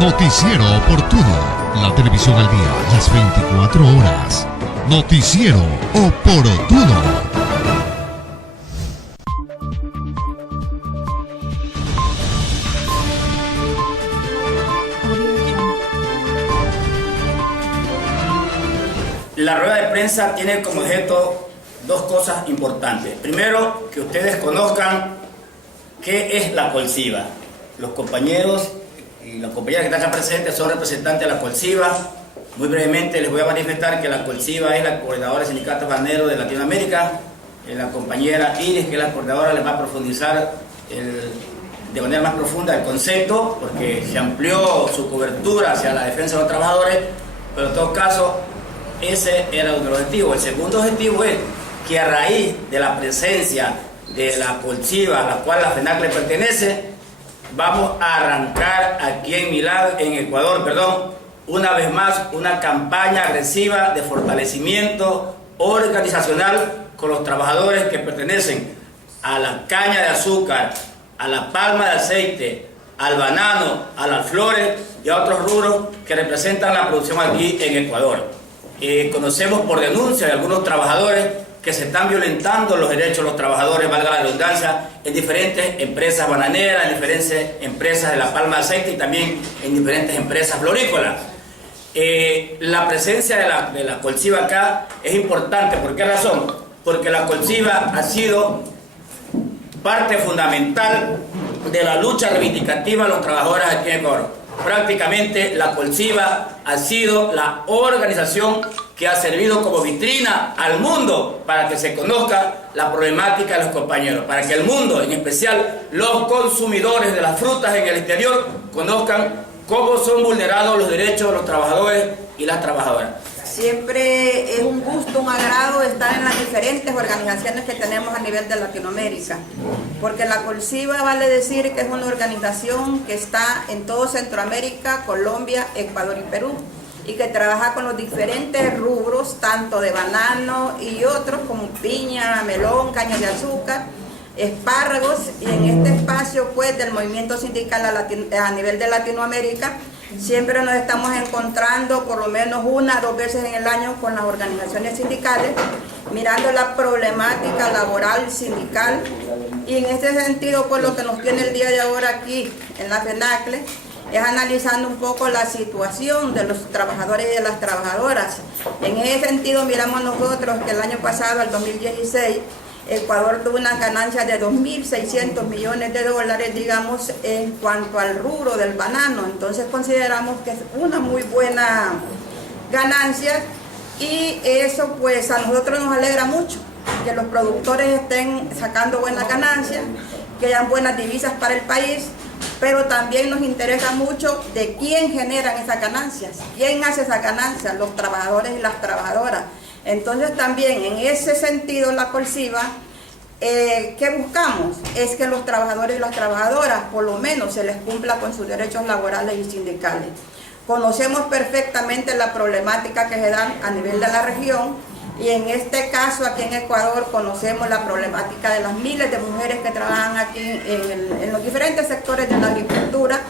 Noticiero Oportuno, la televisión al día, las 24 horas. Noticiero Oportuno. La rueda de prensa tiene como objeto dos cosas importantes. Primero, que ustedes conozcan qué es la Colsiva. Los compañeros y las compañeras que están acá presentes son representantes de la Colsiva. Muy brevemente les voy a manifestar que la Colsiva es la coordinadora de sindicatos bananeros de Latinoamérica. La compañera Iris, que es la coordinadora, les va a profundizar de manera más profunda el concepto, porque se amplió su cobertura hacia la defensa de los trabajadores, pero en todo caso ese era otro objetivo. El segundo objetivo es que a raíz de la presencia de la Colsiva, a la cual la FENAC le pertenece, vamos a arrancar aquí en Ecuador, una vez más una campaña agresiva de fortalecimiento organizacional con los trabajadores que pertenecen a la caña de azúcar, a la palma de aceite, al banano, a las flores y a otros rubros que representan la producción aquí en Ecuador. Conocemos por denuncia de algunos trabajadores que se están violentando los derechos de los trabajadores, valga la redundancia, en diferentes empresas bananeras, en diferentes empresas de la palma de aceite y también en diferentes empresas florícolas. La presencia de la Colsiva acá es importante. ¿Por qué razón? Porque la Colsiva ha sido parte fundamental de la lucha reivindicativa de los trabajadores aquí en Ecuador. Prácticamente la Colsiva ha sido la organización que ha servido como vitrina al mundo para que se conozca la problemática de los compañeros, para que el mundo, en especial los consumidores de las frutas en el exterior, conozcan cómo son vulnerados los derechos de los trabajadores y las trabajadoras. Siempre es un gusto, un agrado estar en las diferentes organizaciones que tenemos a nivel de Latinoamérica, porque la Colsiva vale decir que es una organización que está en todo Centroamérica, Colombia, Ecuador y Perú, y que trabaja con los diferentes rubros, tanto de banano y otros como piña, melón, caña de azúcar, espárragos, y en este espacio pues del movimiento sindical a nivel de Latinoamérica siempre nos estamos encontrando por lo menos 1 o 2 veces en el año con las organizaciones sindicales, mirando la problemática laboral sindical, y en este sentido pues lo que nos tiene el día de ahora aquí en la FENACLE es analizando un poco la situación de los trabajadores y de las trabajadoras. En ese sentido miramos nosotros que el año pasado, el 2016, Ecuador tuvo una ganancia de 2.600 millones de dólares, digamos, en cuanto al rubro del banano. Entonces consideramos que es una muy buena ganancia, y eso pues a nosotros nos alegra mucho, que los productores estén sacando buenas ganancias, que hayan buenas divisas para el país, pero también nos interesa mucho de quién generan esas ganancias, quién hace esas ganancias, los trabajadores y las trabajadoras. Entonces también en ese sentido la Colsiva, ¿qué buscamos? Es que los trabajadores y las trabajadoras por lo menos se les cumpla con sus derechos laborales y sindicales. Conocemos perfectamente la problemática que se da a nivel de la región, y en este caso aquí en Ecuador conocemos la problemática de las miles de mujeres que trabajan aquí en los diferentes sectores de la agricultura,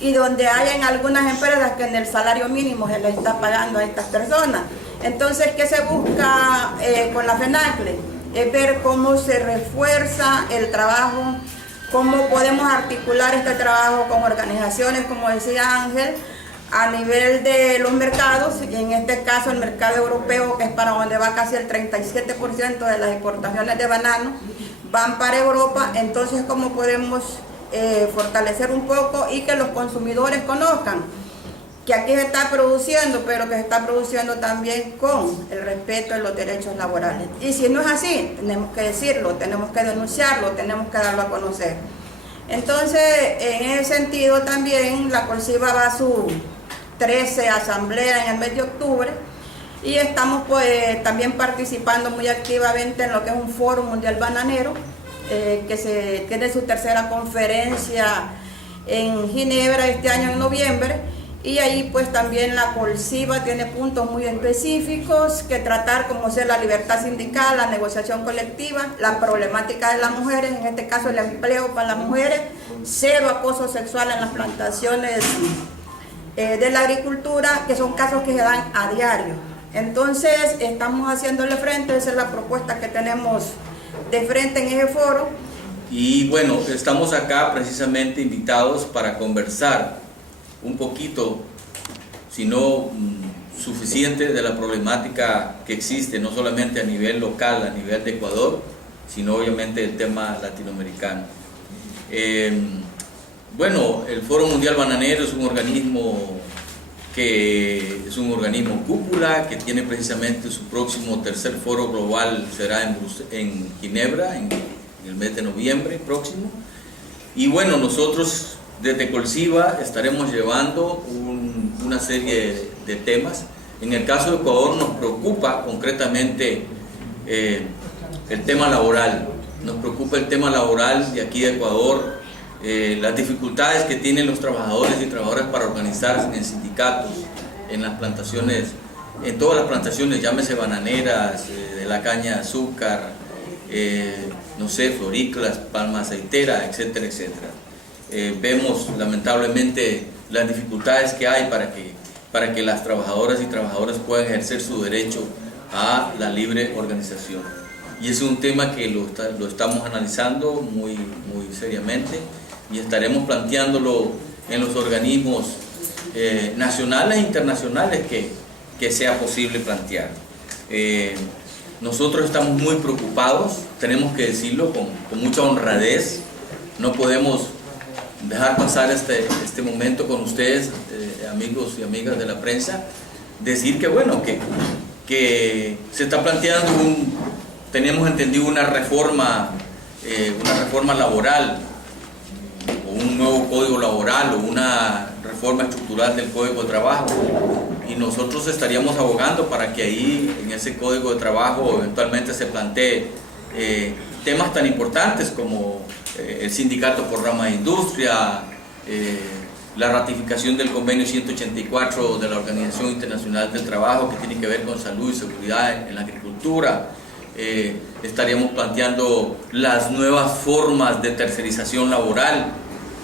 y donde hay en algunas empresas que en el salario mínimo se les está pagando a estas personas. Entonces, ¿qué se busca con la FENACLE? Es ver cómo se refuerza el trabajo, cómo podemos articular este trabajo con organizaciones, como decía Ángel, a nivel de los mercados, y en este caso el mercado europeo, que es para donde va casi el 37% de las exportaciones de banano, van para Europa. Entonces, ¿cómo podemos fortalecer un poco y que los consumidores conozcan que aquí se está produciendo, pero que se está produciendo también con el respeto de los derechos laborales? Y si no es así, tenemos que decirlo, tenemos que denunciarlo, tenemos que darlo a conocer. Entonces, en ese sentido también la Colsiva va a su 13 asamblea en el mes de octubre, y estamos pues también participando muy activamente en lo que es un foro mundial bananero, que se tiene su 3ª conferencia en Ginebra este año en noviembre, y ahí pues también la Colsiva tiene puntos muy específicos que tratar, como ser la libertad sindical, la negociación colectiva, la problemática de las mujeres, en este caso el empleo para las mujeres, 0 acoso sexual en las plantaciones de la agricultura, que son casos que se dan a diario. Entonces estamos haciéndole frente, esa es la propuesta que tenemos de frente en ese foro. Y bueno, estamos acá precisamente invitados para conversar un poquito, si no suficiente, de la problemática que existe, no solamente a nivel local, a nivel de Ecuador, sino obviamente el tema latinoamericano. Bueno, el Foro Mundial Bananero es un organismo cúpula, que tiene precisamente su próximo tercer foro global, será en Ginebra, en el mes de noviembre próximo. Y bueno, nosotros desde Colciba estaremos llevando una serie de temas. En el caso de Ecuador nos preocupa concretamente el tema laboral. Nos preocupa el tema laboral de aquí de Ecuador, las dificultades que tienen los trabajadores y trabajadoras para organizarse en sindicatos, en las plantaciones, en todas las plantaciones, llámese bananeras, de la caña de azúcar, no sé, florícolas, palma aceitera, etcétera, etcétera. Vemos lamentablemente las dificultades que hay para que las trabajadoras y trabajadores puedan ejercer su derecho a la libre organización. Y es un tema que lo estamos analizando muy seriamente y estaremos planteándolo en los organismos nacionales e internacionales que sea posible plantear. Nosotros estamos muy preocupados, tenemos que decirlo con mucha honradez. No podemos dejar pasar este momento con ustedes, amigos y amigas de la prensa, decir que bueno, que se está planteando tenemos entendido una reforma laboral, o un nuevo código laboral, o una reforma estructural del Código de Trabajo, y nosotros estaríamos abogando para que ahí en ese Código de Trabajo eventualmente se plantee temas tan importantes como el sindicato por rama de industria, la ratificación del convenio 184 de la Organización Internacional del Trabajo, que tiene que ver con salud y seguridad en la agricultura. Estaríamos planteando las nuevas formas de tercerización laboral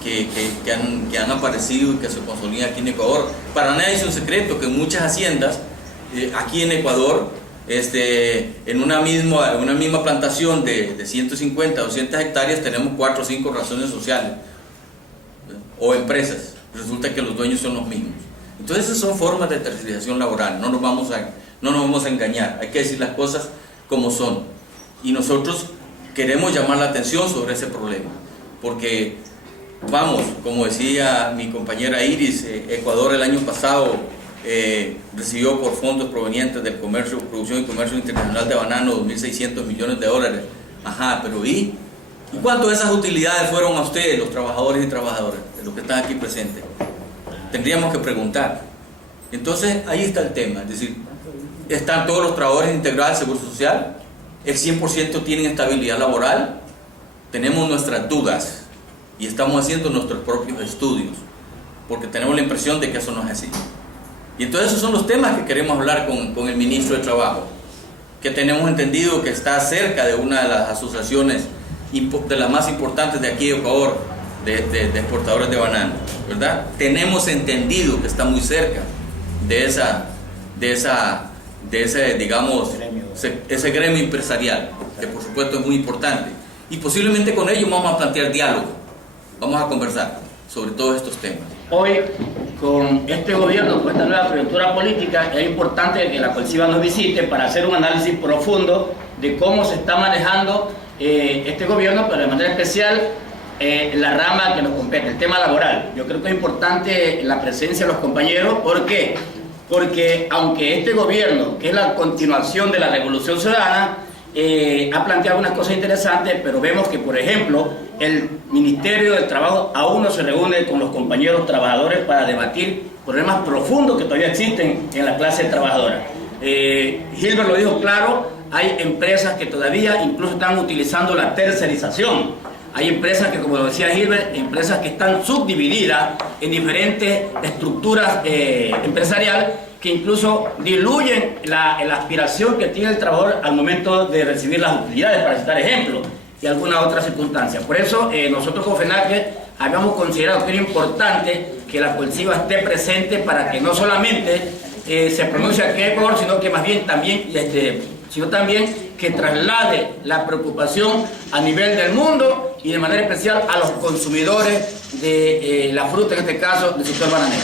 que han aparecido y que se consolidan aquí en Ecuador. Para nadie es un secreto que en muchas haciendas aquí en Ecuador, en una misma plantación de 150 o 200 hectáreas tenemos 4 o 5 razones sociales o empresas. Resulta que los dueños son los mismos. Entonces esas son formas de tercerización laboral. No nos vamos a engañar, hay que decir las cosas como son. Y nosotros queremos llamar la atención sobre ese problema, porque vamos, como decía mi compañera Iris, Ecuador el año pasado recibió por fondos provenientes del Producción y Comercio Internacional de Banano 2.600 millones de dólares. Ajá, pero ¿y cuánto de esas utilidades fueron a ustedes, los trabajadores y trabajadoras, de los que están aquí presentes? Tendríamos que preguntar. Entonces ahí está el tema, es decir, ¿están todos los trabajadores integrados al Seguro Social? ¿El 100% tienen estabilidad laboral? Tenemos nuestras dudas y estamos haciendo nuestros propios estudios, porque tenemos la impresión de que eso no es así. Y entonces esos son los temas que queremos hablar con el ministro de Trabajo, que tenemos entendido que está cerca de una de las asociaciones de las más importantes de aquí de Ecuador, de exportadores de banano, ¿verdad? Tenemos entendido que está muy cerca de ese, digamos, ese gremio empresarial, que por supuesto es muy importante. Y posiblemente con ellos vamos a plantear diálogo, vamos a conversar sobre todos estos temas. Hoy, con este gobierno, con esta nueva coyuntura política, es importante que la Colciba nos visite para hacer un análisis profundo de cómo se está manejando este gobierno, pero de manera especial la rama que nos compete, el tema laboral. Yo creo que es importante la presencia de los compañeros. ¿Por qué? Porque aunque este gobierno, que es la continuación de la Revolución Ciudadana, ha planteado unas cosas interesantes, pero vemos que, por ejemplo, el Ministerio del Trabajo aún no se reúne con los compañeros trabajadores para debatir problemas profundos que todavía existen en la clase trabajadora. Gilbert lo dijo claro, hay empresas que todavía incluso están utilizando la tercerización. Hay empresas que, como decía Gilbert, empresas que están subdivididas en diferentes estructuras empresariales que incluso diluyen la aspiración que tiene el trabajador al momento de recibir las utilidades, para citar ejemplos, y alguna otra circunstancia. Por eso nosotros con FENACRE habíamos considerado que era importante que la Colsiva esté presente para que no solamente se pronuncie aquí en Ecuador, sino que más bien también, que traslade la preocupación a nivel del mundo y de manera especial a los consumidores de la fruta, en este caso del sector bananero.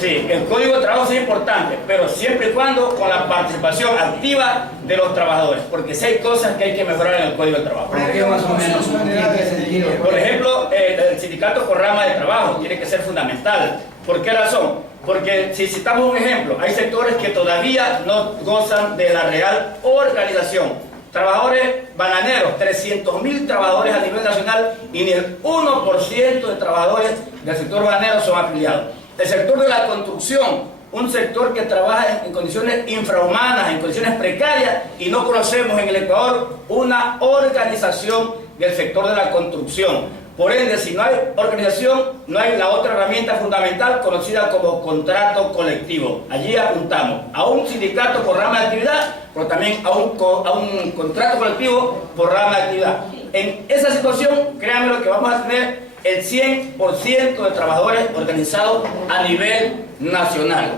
Sí, el código de trabajo es importante, pero siempre y cuando con la participación activa de los trabajadores, porque si hay cosas que hay que mejorar en el código de trabajo. ¿Por qué más o menos? ¿En qué sentido? Por ejemplo, el sindicato por rama de trabajo tiene que ser fundamental. ¿Por qué razón? Porque si citamos un ejemplo, hay sectores que todavía no gozan de la real organización. Trabajadores bananeros, 300.000 trabajadores a nivel nacional y ni el 1% de trabajadores del sector bananero son afiliados. El sector de la construcción, un sector que trabaja en condiciones infrahumanas, en condiciones precarias, y no conocemos en el Ecuador una organización del sector de la construcción. Por ende, si no hay organización, no hay la otra herramienta fundamental conocida como contrato colectivo. Allí apuntamos a un sindicato por rama de actividad, pero también a un contrato colectivo por rama de actividad. En esa situación, créanme lo que vamos a tener el 100% de trabajadores organizados a nivel nacional.